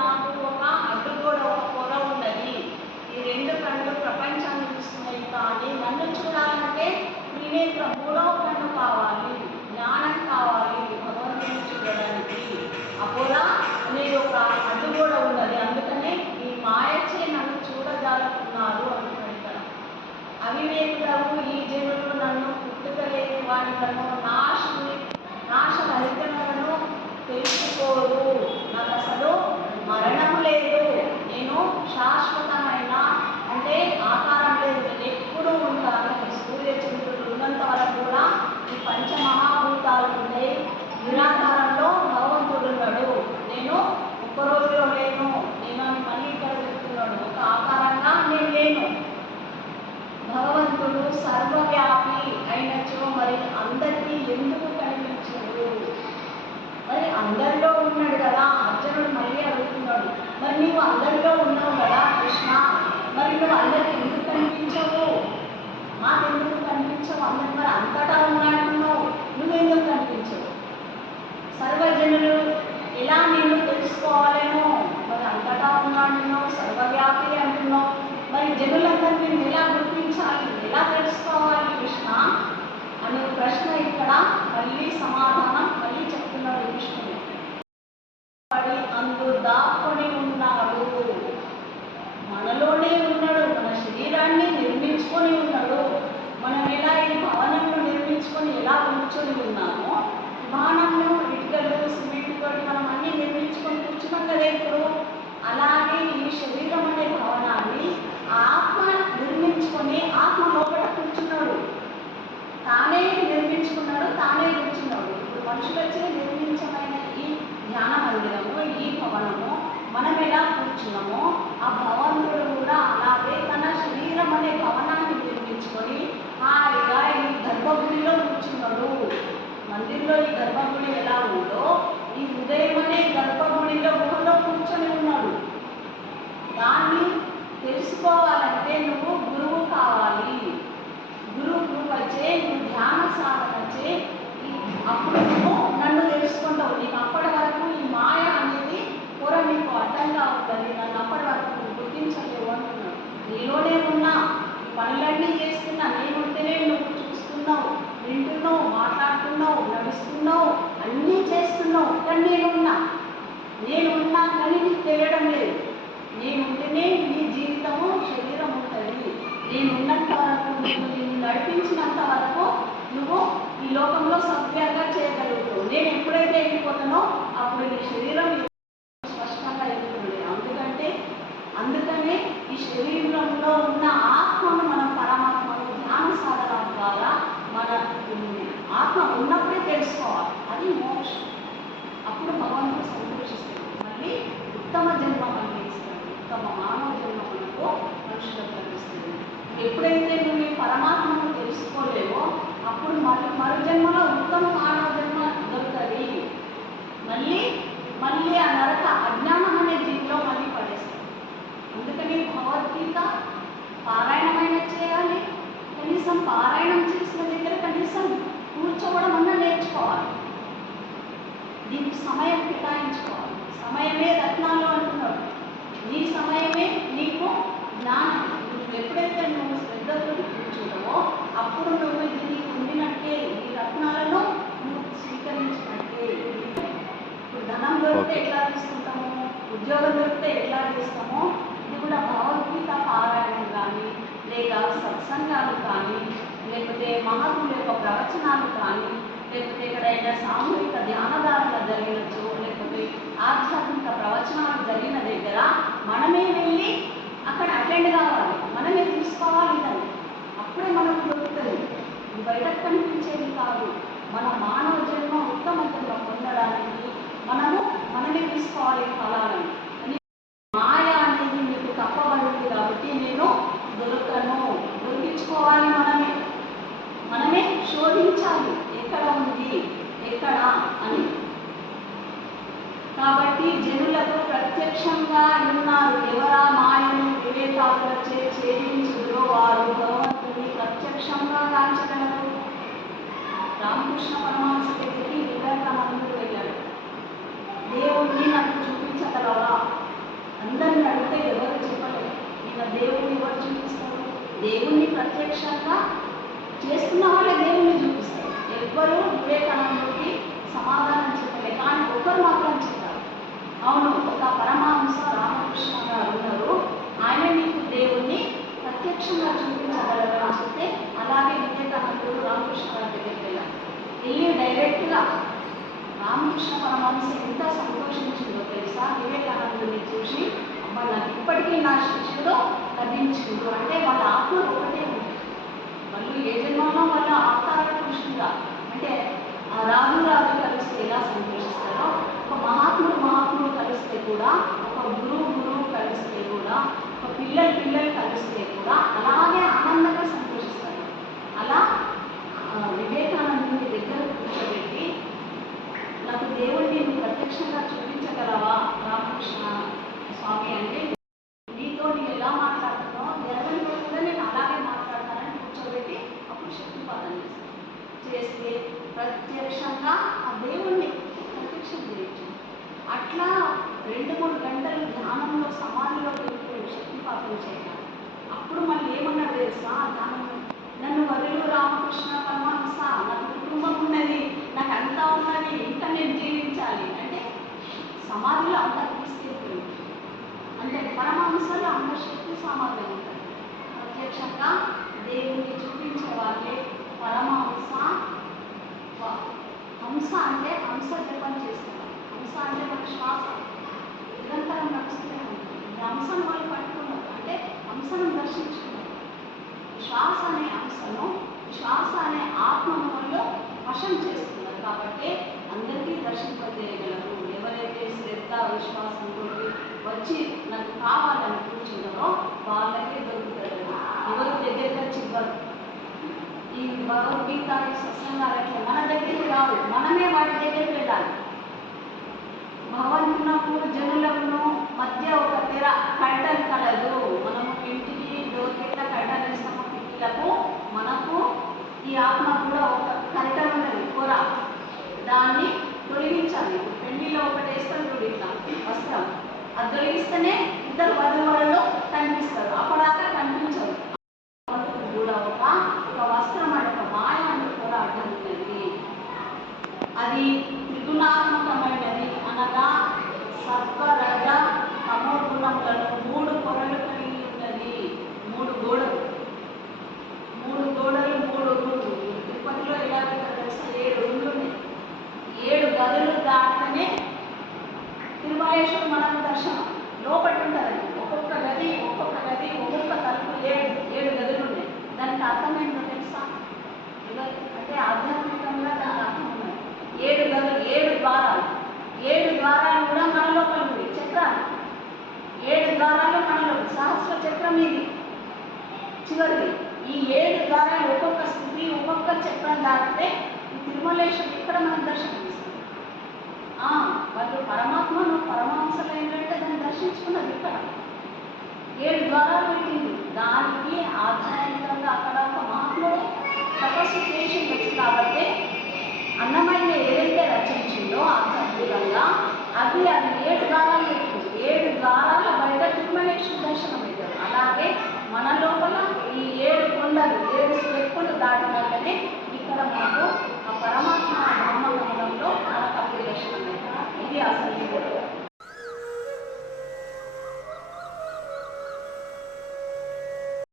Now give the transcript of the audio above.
నాకు ఒక అడ్డుగోడ, ఒక పొర ఉన్నది. ఈ రెండు కళ్ళు ప్రపంచాన్ని చూస్తున్నాయి, కానీ నన్ను చూడాలంటే త్రినేత్రం, మూడవ కన్ను కావాలి, జ్ఞానం కావాలి భగవంతుని చూడడానికి. ఆ పొర అనేది ఒక అడ్డుగోడ ఉన్నది, అందుకనే ఈ మాయచే నన్ను చూడజాలకున్నారు అంటున్నాడు ఇక్కడ. అవివేకులకు ఈ జనులు నన్ను పుట్టుకలేని వాటిలను నాశరహితలను తెలుసుకోరు. నాకు అసలు మరణం లేదు, నేను శాశ్వతమైన అంటే ఆకారం లేదు, నేను ఎప్పుడూ ఉంటాను. సూర్య చంద్రుడు ఉన్నంత వరకు కూడా ఈ పంచమహాభూతాలు ఉన్నాయి. నిరాకారంలో భగవంతుడు ఉన్నాడు. నేను ఒక్క రోజులో లేను, నేను అని మళ్ళీ ఇక్కడ చెప్తున్నాడు. ఒక ఆకారంగా నేను లేను. భగవంతుడు సర్వవ్యాపి అయినచో మరి అందరికీ ఎందుకు కనిపించడు? మరి అందరిలో ఉన్నాడు కదా. అర్జునుడు మళ్ళీ అడుగుతున్నాడు, మరి నీవు అందరిలో ఉన్నావు కదా కృష్ణ, మరి నువ్వు అందరికి ఎందుకు కనిపించవు? మాకెందుకు కనిపించవు? అందరు మరి అంతటా ఉన్నాడున్నావు, నువ్వెందుకు కనిపించవు? సర్వజనులు ఎలా నేను తెలుసుకోవాలేమో, మరి అంతటా ఉన్నాడున్నావు, సర్వవ్యాపి అంటున్నావు, మరి జనులందరినీ నేను ఎలా గుర్తించాలి, ఎలా తెలుసుకోవాలి కృష్ణ అనే ప్రశ్న ఇక్కడ మళ్ళీ సమాధానం మళ్ళీ చెప్తున్నాడు కృష్ణుడు. అందు దాక్కుని ఉన్నాడు, మనలోనే ఉన్నాడు, మన శరీరాన్ని నిర్మించుకొని ఉన్నాడు. మనం ఎలా ఈ భవనంలో నిర్మించుకొని ఎలా కూర్చొని ఉన్నామో, భవనంలో ఇటుకలు సిమెంట్ తోటి మనం అన్నీ నిర్మించుకొని కూర్చున్నాం కదా ఇప్పుడు, అలాగే ఈ శరీరం అనే భవనాన్ని ఆత్మ నిర్మించుకొని ఆత్మ లోపల కూర్చున్నాడు. తానే నిర్మించుకున్నాడు, తానే కూర్చున్నాడు. ఇప్పుడు మనుషులచే నిర్మించమైన ఈ జ్ఞాన మందిరము, ఈ భవనము మనం ఎలా కూర్చున్నామో, ఆ భగవంతుడు కూడా అలాగే తన శరీరం అనే భవనాన్ని నిర్మించుకొని హాయిగా ఈ గర్భగుడిలో కూర్చున్నాడు. మందిరంలో ఈ గర్భగుడి ఎలా ఉందో, ఈ హృదయం అనే గర్భగుడిలో గుహలో కూర్చొని ఉన్నాడు. దాన్ని తెలుసుకోవాలంటే నువ్వు గురువు కావాలి. గురువు వచ్చే నువ్వు ధ్యాన సాధన చే అప్పుడు నువ్వు నన్ను తెలుసుకుంటావు. నీకు అప్పటి వరకు ఈ మాయ అనేది కూర నీకు అడ్డంగా ఉంటుంది, నన్ను అప్పటి వరకు నువ్వు గుర్తించలేవు అంటున్నావు. నీలోనే ఉన్నా, పనులన్నీ చేస్తున్నా, నేనుంటేనే నువ్వు చూస్తున్నావు, వింటున్నావు, మాట్లాడుతున్నావు, నడుస్తున్నావు, అన్నీ చేస్తున్నావు, కానీ నేనున్నా కానీ నీకు తెలియడం లేదు. నేనుంటేనే నీ జీవితము శరీరం ఉంటుంది. నేను ఉన్నంత వరకు, నిన్ను నడిపించినంత వరకు నువ్వు ఈ లోకంలో సభ్యంగా చేయగలుగుతావు. నేను ఎప్పుడైతే వెళ్ళిపోతానో అప్పుడు నీ శరీరం స్పష్టంగా వెళ్ళిపోతుంది. అందుకనే ఈ శరీరంలో ఉన్న ఆత్మను మనం పరమాత్మను ధ్యాన సాధన ద్వారా మన ఆత్మ ఉన్నప్పుడే తెలుసుకోవాలి. అది మోక్షం. అప్పుడు భగవంతుడు సంతోషిస్తాడు. మళ్ళీ ఉత్తమ జన్మ మనకి ఇస్తాడు, ఉత్తమ మానవ జన్మ మనకు మనుషులకు లభిస్తుంది. ఎప్పుడైతే నువ్వు ఈ పరమాత్మను తెలుసుకోలేవో అప్పుడు మరు జన్మలో ఉత్తమ మానవ జన్మ దొరుకుతుంది. మళ్ళీ ఆ నరక అజ్ఞానం అనే జీవిలో మళ్ళీ పడేస్తాడు. అందుకని భగవద్గీత పారాయణమైన చేయాలి. కనీసం పారాయణం చేసిన దగ్గర కనీసం కూర్చోవడం అన్నా నేర్చుకోవాలి. దీనికి సమయం కేటాయించుకోవాలి. సమయమే రత్నాలు అంటున్నాడు. నీ సమయమే నీకు జ్ఞానం. నువ్వు ఎప్పుడైతే నువ్వు శ్రద్ధతో కూర్చుంటావో అప్పుడు నువ్వు ఇది నీకు ఉండినట్టే, ఈ రత్నాలను నువ్వు స్వీకరించినట్టే. ఇప్పుడు ధనం దొరికితే ఎట్లా తీసుకుంటాము, ఉద్యోగం దొరికితే ఎట్లా చేస్తామో, ఇది కూడా భగవద్గీత పారాయణం కానీ, లేక సత్సంగాలు కానీ, లేకపోతే మహాత్ముల యొక్క ప్రవచనాలు కానీ, లేకపోతే ఎక్కడైనా సామూహిక ధ్యానధారణ జరిగినచ్చు, లేకపోతే ఆధ్యాత్మిక ప్రవచనాలు జరిగిన దగ్గర మనమే వెళ్ళి అక్కడ అటెండ్ కావాలి, మనమే తీసుకోవాలి. దాన్ని అప్పుడే మనకు దొరుకుతుంది. ఇది బయటకు కనిపించేది కాదు. మన మానవ జన్మ ఉత్తమ జన్మ పొందడానికి మనమే తీసుకోవాలి ఫలాలని. మాయ అనేది మీకు తప్పబడింది కాబట్టి నేను దొరికించుకోవాలి. మనమే శోధించాలి, ఎక్కడ ఉంది ఎక్కడ అని. కాబట్టి జనులకు ప్రత్యక్షంగా ఉన్నారు. ఎవరా మాయను వివేకాలచే ఛేదించుదో వారు భగవంతుని ప్రత్యక్షంగా కాంచగలరు. రామకృష్ణ పరమహంస దగ్గరికి వివేకానందుడు వెళ్ళాడు. దేవుణ్ణి నాకు చూపించగలవా? చేసుకున్న వాళ్ళే దేవుణ్ణి చూపిస్తారు. ఎవ్వరూ వివేకానందుడికి సమాధానం చెప్పలే, కానీ ఒకరు మాత్రం చెప్పారు. అవును, ఒక పరమహంస రామకృష్ణ గారు ఉన్నారు, ఆయన నీకు దేవుణ్ణి ప్రత్యక్షంగా చూపించగలరు అని చెప్తే, అలాగే వివేకానందుడు రామకృష్ణ గారి దగ్గరికి వెళ్ళారు. వెళ్ళి డైరెక్ట్గా రామకృష్ణ పరమహంస ఎంత సంతోషించిందో తెలుసా, వివేకానందుని చూసి, అమ్మ నాకు ఇప్పటికీ నా శిష్యుడు లభించిండు. అంటే వాళ్ళ ఆత్మలు ఒకటే ఉంటుంది. వాళ్ళు ఏ జన్మలో వాళ్ళ అవతార పురుషులుగా, అంటే ఆ రాజు కలిస్తే ఎలా సంతోషిస్తారో, ఒక మహాత్ముడు కలిస్తే కూడా, ఒక గురువు కలిస్తే కూడా, ఒక పిల్లలు కలిస్తే కూడా అలాగే ఆనందంగా సంతోషిస్తారు. అలా వివేకానందుని దగ్గర కూర్చోబెట్టి, నాకు దేవుడిని నువ్వు ప్రత్యక్షంగా చూపించగలవా రామకృష్ణ స్వామి అంటే, నీతో నేను ఎలా మాట్లాడుతున్నావు దేవునితో కూడా నేను అలాగే మాట్లాడతానని కూర్చోబెట్టి అప్పుడు శక్తిపాదం చేస్తే ప్రత్యక్షంగా ఆ దేవుణ్ణి ప్రత్యక్షం చేయొచ్చు. అట్లా 2-3 గంటలు ధ్యానంలో సమాధిలో వెళ్ళిపోయి శక్తిపాతం చేయాలి. అప్పుడు మళ్ళీ ఏమన్నాడు తెలుసా ఆ ధ్యానంలో, నన్ను వదిలు రామకృష్ణ పరమహంస, నాకు కుటుంబం ఉన్నది, నాకు అంతా ఉన్నది, ఇంకా నేను జీవించాలి అంటే సమాధిలో అంత తీసుకెళ్ళిపోయింది. అంటే పరమహంసలో అంత శక్తి సామర్థ్యం ఉంటుంది. ప్రత్యక్షంగా దేవుణ్ణి చూపించే వాళ్ళే పరమహంస. హంస అంటే హంస జపం చేస్తారు. హంస అంటే మన శ్వాస నిరంతరం నడుస్తూనే ఉంటుంది. ఈ హంసను వాళ్ళు పట్టుకున్నారు అంటే హంసను దర్శించుకున్నారు. శ్వాస అనే హంసను, శ్వాస అనే ఆత్మను వాళ్ళు వశం చేస్తున్నారు. కాబట్టి అందరికీ దర్శింపజేయగలరు. ఎవరైతే శ్రద్ధ విశ్వాసంతో వచ్చి నాకు కావాలని కూర్చున్నారో వాళ్ళకే దొరుకుతుంది. ఎవరు దగ్గరికి వచ్చి ఇవ్వరు. ఈ భగవద్గీత సత్సంగాలు అట్లా మన దగ్గరికి రావు, మనమే వాటి దగ్గరికి వెళ్ళాలి. భగవంతునకు జనులకు మధ్య ఒక తెర కర్టన్ కలదు. మనము ఇంటికి డోర్కెట్ల కర్టన్ వేస్తాము కిటికీలకు, మనకు ఈ ఆత్మ కూడా ఒక కర్టన్ ఉన్నది కూర, దాన్ని తొలగించాలి. పెళ్లిలో ఒకటి వేస్తారు చూడు ఇట్లా వస్త్రం, అది తొలగిస్తేనే ఇద్దరు వధువులలో కనిపిస్తారు, అప్పటిదాకా కనిపించరు. కూడా ఒక వస్త్రం అంటే ఒక మాయ అని కూడా అడ్డం ఉన్నది. అది త్రిగుణాత్మకమైనది, అనగా సత్వ రజ తమో గుణములను 3 పొరలు కలిగి ఉన్నది. 3 గోడలు 3 రూములు. తిరుపతిలో ఎలా తెలుసా 7 రూములు ఉన్నాయి. 7 గదులు దాటితేనే తిరుమలేశ్వరం మనకు దర్శనం. లోపటి ఉంటారండి, ఒక్కొక్క గది ఒక్కొక్క తలుపు 7 గదులు ఉన్నాయి. దానికి అర్థం ఏంటో తెలుసా? అంటే ఆధ్యాత్మికంగా దానికి అర్థం ఉన్నది. 7 గదులు, 7 ద్వారాలు. 7 ద్వారాలు కూడా మన లోపల ఉంది. చక్రాలు 7 ద్వారాలు మనలో, సహస్ర చక్రం ఇది చివరిది. ఈ 7 ద్వారాలు ఒక్కొక్క స్థితి ఒక్కొక్క చక్రం దాటితే ఈ తిరుమలేశ్వరం ఇక్కడ మనం దర్శనం ఇస్తాం. వాళ్ళు పరమాత్మను పరమహంసలు ఏంటంటే దాన్ని దర్శించుకున్నది ఇక్కడ 7 ద్వారాలు పెట్టింది. దానికి ఆధ్యాత్మికంగా అక్కడ ఒక మహాత్ముడు తపస్సు చేసి వచ్చు కాబట్టి అన్నమయ్య ఏదైతే రచించిందో ఆధ్యాత్మికంగా అది 7 ద్వారాలు పెట్టింది. 7 ద్వారాల బయట తిరుమలేశ్వర దర్శనం అవుతారు. అలాగే మన లోపల ఈ 7 కొండలు 7 స్టెప్పులు దాటినాకనే ఇక్కడ మనకు ఆ పరమాత్మ బ్రహ్మకమలంలో మనకు దర్శనం అవుతారు. ఇది అసలు